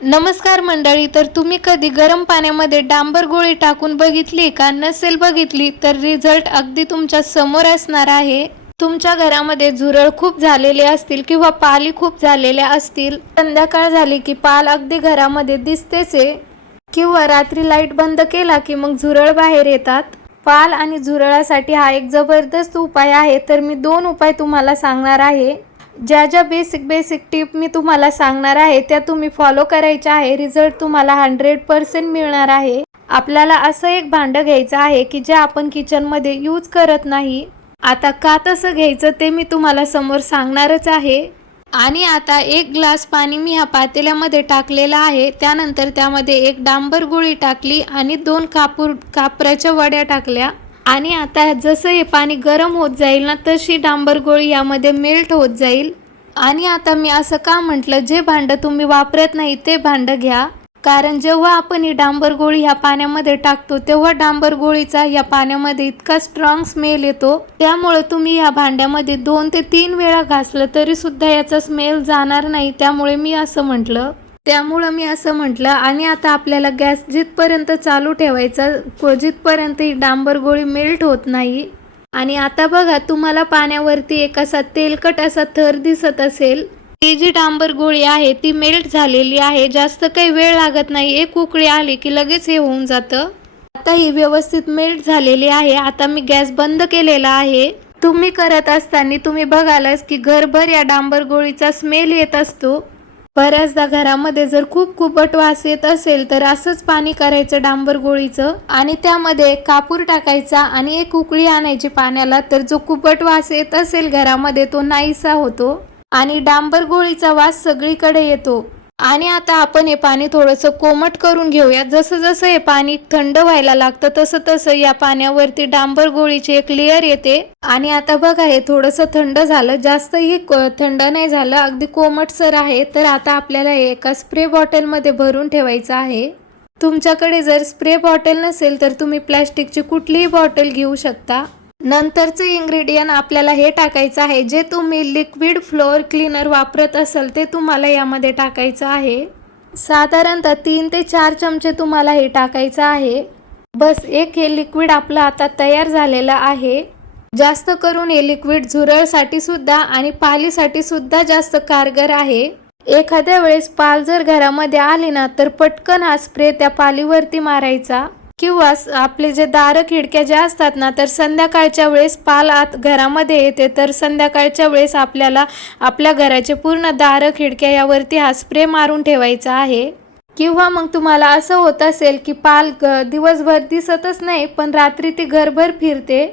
नमस्कार मंडळी, तर तुम्ही कधी गरम पाण्यामध्ये डांबर गोळी टाकून बघितली का? नसेल बघितली तर रिझल्ट अगदी तुमच्या समोर असणार आहे. तुमच्या घरामध्ये झुरळ खूप झालेले असतील किंवा पाली खूप झालेल्या असतील, संध्याकाळ झाली की पाल अगदी घरामध्ये दिसतेच आहे, किंवा रात्री लाईट बंद केला की मग झुरळ बाहेर येतात. पाल आणि झुरळासाठी हा एक जबरदस्त उपाय आहे. तर मी 2 उपाय तुम्हाला सांगणार आहे. ज्या बेसिक टिप मी तुम्हाला सांगणार आहे त्या तुम्ही फॉलो करायच्या आहे. रिझल्ट तुम्हाला 100% मिळणार आहे. आपल्याला असं एक भांडं घ्यायचं आहे की जे आपण किचनमध्ये यूज करत नाही. आता का तसं घ्यायचं ते मी तुम्हाला समोर सांगणारच आहे. आणि आता 1 ग्लास पाणी मी ह्या पातेल्यामध्ये टाकलेलं आहे. त्यानंतर त्यामध्ये 1 डांबर गोळी टाकली आणि 2 कापराच्या वड्या टाकल्या. आणि आता जसं हे पाणी गरम होत जाईल ना, तशी डांबर गोळी यामध्ये मेल्ट होत जाईल. आणि आता मी असं का म्हटलं, जे भांडं तुम्ही वापरत नाही ते भांडं घ्या. कारण जेव्हा आपण ही डांबर गोळी ह्या पाण्यामध्ये टाकतो तेव्हा डांबर गोळीचा या पाण्यामध्ये इतका स्ट्रॉंग स्मेल येतो. त्यामुळे तुम्ही ह्या भांड्यामध्ये 2 ते 3 वेळा घासलं तरी सुद्धा याचा स्मेल जाणार नाही. त्यामुळे मी असं म्हटलं. आणि आता आपल्याला गॅस जिथपर्यंत चालू ठेवायचा, जिथपर्यंत ही डांबर गोळी मेल्ट होत नाही. आणि आता बघा, तुम्हाला पाण्यावरती एक असा तेलकट असा थर दिसत असेल. ती जी डांबर गोळी आहे ती मेल्ट झालेली आहे. जास्त काही वेळ लागत नाही. एक उकळी आली की लगेच हे होऊन जातं. आता ही व्यवस्थित मेल्ट झालेली आहे. आता मी गॅस बंद केलेला आहे. तुम्ही करत असताना तुम्ही बघालच की घरभर या डांबर गोळीचा स्मेल येत असतो. बऱ्याचदा घरामध्ये जर खूप कुबट वास येत असेल तर असंच पाणी करायचं डांबर गोळीचं, आणि त्यामध्ये कापूर टाकायचा आणि एक उकळी आणायची पाण्याला. तर जो कुबट वास येत असेल घरामध्ये तो नाहीसा होतो आणि डांबर गोळीचा वास सगळीकडे येतो. आणि आता आपण हे पाणी थोडंसं कोमट करून घेऊया. जसं जसं हे पाणी थंड व्हायला लागतं तसं तसं या पाण्यावरती डांबर गोळीची एक लेअर येते. आणि आता बघा, हे थोडंसं थंड झालं, जास्तही थंड नाही झालं, अगदी कोमटसर आहे. तर आता आपल्याला हे एका स्प्रे बॉटलमध्ये भरून ठेवायचं आहे. तुमच्याकडे जर स्प्रे बॉटल नसेल तर तुम्ही प्लॅस्टिकची कुठलीही बॉटल घेऊ शकता. नंतरचं इन्ग्रेडियंट आपल्याला हे टाकायचं आहे. जे तुम्ही लिक्विड फ्लोअर क्लीनर वापरत असाल ते तुम्हाला यामध्ये टाकायचं आहे. साधारणतः 3 ते 4 चमचे तुम्हाला हे टाकायचं आहे. बस, एक हे लिक्विड आपलं आता तयार झालेलं आहे. जास्त करून हे लिक्विड झुरळसाठी सुद्धा आणि पालीसाठी सुद्धा जास्त कारगर आहे. एखाद्या वेळेस पाल जर घरामध्ये आली ना तर पटकन हा स्प्रे त्या पालीवरती मारायचा. किंवा आपले जे दारं खिडक्या ज्या असतात ना, तर संध्याकाळच्या वेळेस पाल आत घरामध्ये येते, तर संध्याकाळच्या वेळेस आपल्याला आपल्या घराचे पूर्ण दारं खिडक्या यावरती हा स्प्रे मारून ठेवायचा आहे. किंवा मग तुम्हाला असं होत असेल की पाल दिवसभर दिसतच नाही पण रात्री ती घरभर फिरते,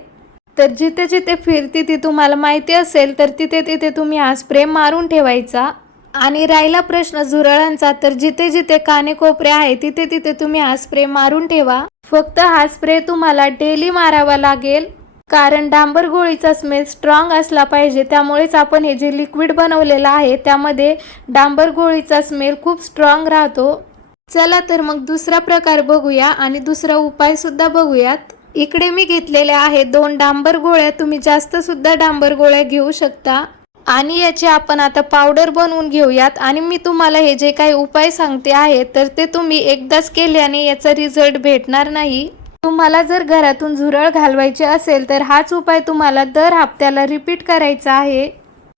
तर जिथे जिथे फिरते ती तुम्हाला माहिती असेल तर तिथे तिथे तुम्ही हा स्प्रे मारून ठेवायचा. आणि राहिला प्रश्न झुरळांचा, तर जिथे जिथे कानेकोपरे आहे तिथे तिथे तुम्ही हा स्प्रे मारून ठेवा. फक्त हा स्प्रे तुम्हाला डेली मारावा लागेल, कारण डांबर गोळीचा स्मेल स्ट्रॉंग असला पाहिजे. त्यामुळेच आपण हे जे लिक्विड बनवलेलं आहे त्यामध्ये डांबर गोळीचा स्मेल खूप स्ट्रॉंग राहतो. चला तर मग दुसरा प्रकार बघूया आणि दुसरा उपाय सुद्धा बघूयात. इकडे मी घेतलेल्या आहे 2 डांबर गोळ्या. तुम्ही जास्त सुद्धा डांबर गोळ्या घेऊ शकता. आणि याची आपण आता पावडर बनवून घेऊयात. आणि मी तुम्हाला हे जे काही उपाय सांगते आहे तर ते तुम्ही एकदाच केल्याने याचा रिझल्ट भेटणार नाही. तुम्हाला जर घरातून झुरळ घालवायचे असेल तर हाच उपाय तुम्हाला दर हप्त्याला रिपीट करायचा आहे.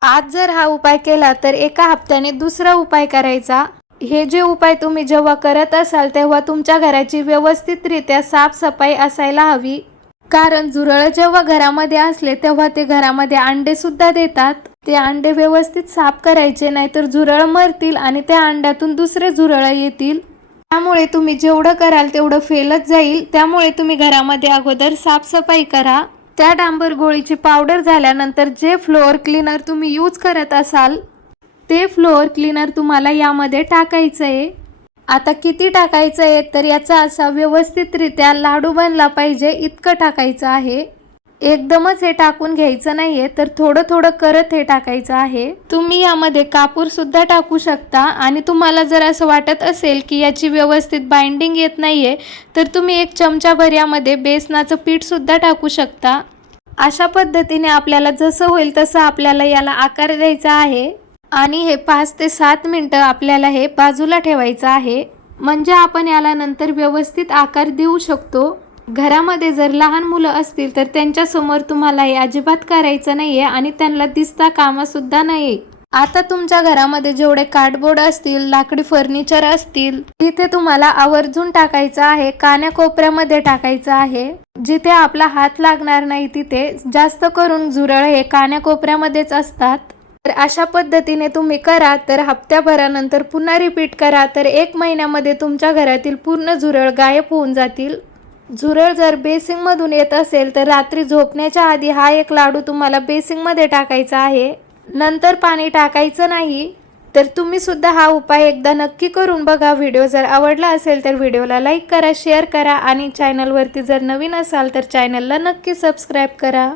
आज जर हा उपाय केला तर एका हप्त्याने दुसरा उपाय करायचा. हे जे उपाय तुम्ही जेव्हा करत असाल तेव्हा तुमच्या घराची व्यवस्थितरित्या साफसफाई असायला हवी. कारण झुरळ जेव्हा घरामध्ये असले तेव्हा ते घरामध्ये अंडे सुद्धा देतात. ते अंडे व्यवस्थित साफ करायचे, नाहीतर झुरळ मरतील आणि त्या अंड्यातून दुसरे झुरळ येतील. त्यामुळे तुम्ही जेवढं कराल तेवढं फेलत जाईल. त्यामुळे तुम्ही घरामध्ये अगोदर साफसफाई करा. त्या डांबर गोळीची पावडर झाल्यानंतर जे फ्लोअर क्लीनर तुम्ही यूज करत असाल ते फ्लोअर क्लीनर तुम्हाला यामध्ये टाकायचं आहे. आता किती टाकायचं आहे तर याचा असा व्यवस्थितरित्या लाडू बनला पाहिजे इतकं टाकायचं आहे. एकदमच हे टाकून घ्यायचं नाहीये, तर थोडं थोडं करत हे टाकायचं आहे. तुम्ही यामध्ये कापूर सुद्धा टाकू शकता. आणि तुम्हाला जर असं वाटत असेल की याची व्यवस्थित बाइंडिंग येत नाहीये तर तुम्ही 1 चमचाभर यामध्ये बेसनाचं पीठ सुद्धा टाकू शकता. अशा पद्धतीने आपल्याला जसं होईल तसं आपल्याला याला आकार द्यायचा आहे. आणि हे 5 ते 7 मिनिटं आपल्याला हे बाजूला ठेवायचं आहे, म्हणजे आपण याला नंतर व्यवस्थित आकार देऊ शकतो. घरामध्ये जर लहान मुलं असतील तर त्यांच्यासमोर तुम्हाला हे अजिबात करायचं नाहीये आणि त्यांना दिसता कामसुद्धा नाही. आता तुमच्या घरामध्ये जेवढे कार्डबोर्ड असतील, लाकडी फर्निचर असतील, तिथे तुम्हाला आवर्जून टाकायचं आहे, कान्याकोपऱ्यामध्ये टाकायचं आहे. जिथे आपला हात लागणार नाही तिथे. जास्त करून झुरळ हे कान्याकोपऱ्यामध्येच असतात. तर अशा पद्धतीने तुम्ही करा, तर हप्त्याभरानंतर पुन्हा रिपीट करा, तर 1 महिन्यामध्ये तुमच्या घरातील पूर्ण झुरळ गायब होऊन जातील. झुरळ जर बेसिंगमधून येत असेल तर रात्री झोपण्याच्या आधी हा एक लाडू तुम्हाला बेसिंगमध्ये टाकायचा आहे, नंतर पाणी टाकायचं नाही. तर तुम्ही सुद्धा हा उपाय एकदा नक्की करून बघा. व्हिडिओ जर आवडला असेल तर व्हिडिओला लाईक करा, शेअर करा आणि चॅनलवरती जर नवीन असाल तर चॅनलला नक्की सबस्क्राईब करा.